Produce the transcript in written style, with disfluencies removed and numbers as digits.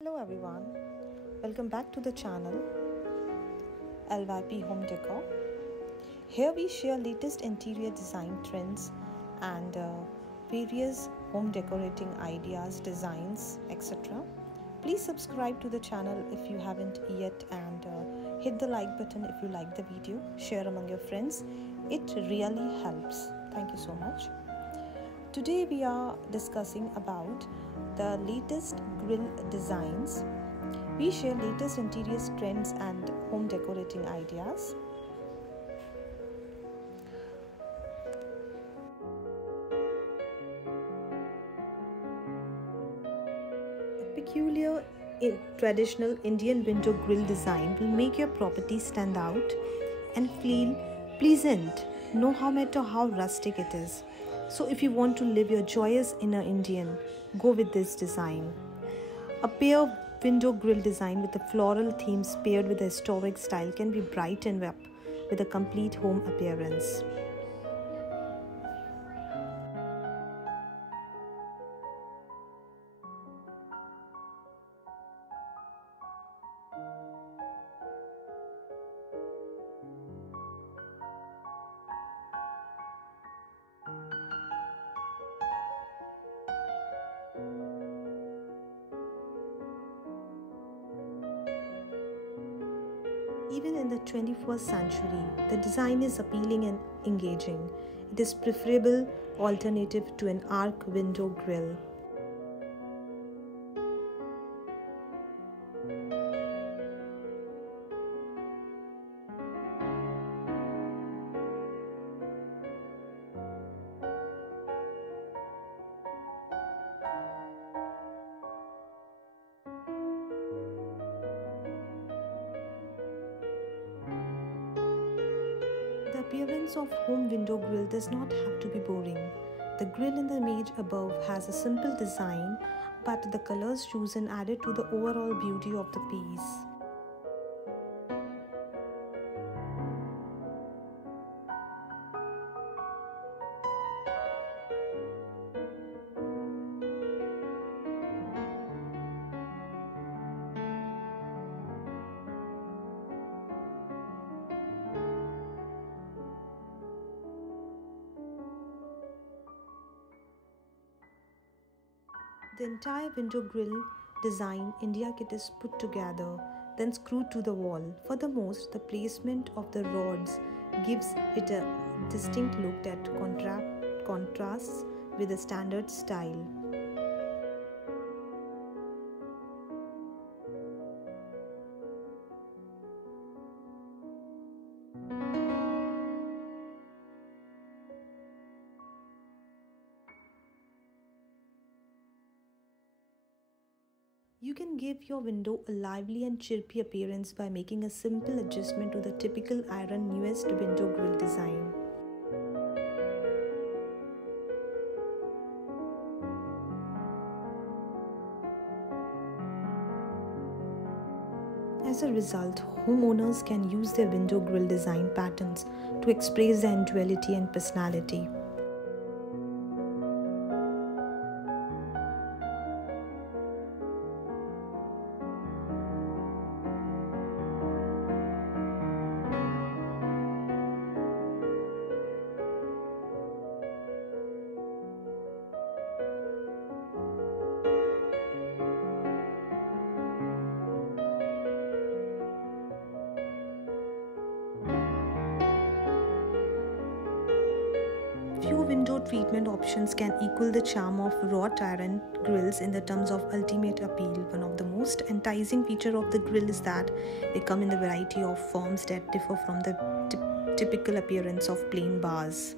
Hello everyone, welcome back to the channel LYP Home Decor. Here we share latest interior design trends and various home decorating ideas, designs, etc. Please subscribe to the channel if you haven't yet and hit the like button if you like the video. Share among your friends. It really helps. Thank you so much. Today we are discussing about the latest grill designs. We share latest interior trends and home decorating ideas. A peculiar traditional Indian window grill design will make your property stand out and feel pleasant, no matter how rustic it is. So if you want to live your joyous inner Indian, go with this design. A pair window grill design with the floral themes paired with a historic style can be brightened up with a complete home appearance. Even in the 21st century, the design is appealing and engaging. It is preferable alternative to an arc window grill. The appearance of home window grill does not have to be boring. The grill in the image above has a simple design, but the colors chosen added to the overall beauty of the piece. The entire window grill design India kit is put together, then screwed to the wall. For the most, the placement of the rods gives it a distinct look that contrasts with the standard style. You can give your window a lively and chirpy appearance by making a simple adjustment to the typical iron newest window grill design. As a result, homeowners can use their window grill design patterns to express their individuality and personality. Few window treatment options can equal the charm of wrought iron grills in the terms of ultimate appeal. One of the most enticing features of the grill is that they come in the variety of forms that differ from the typical appearance of plain bars.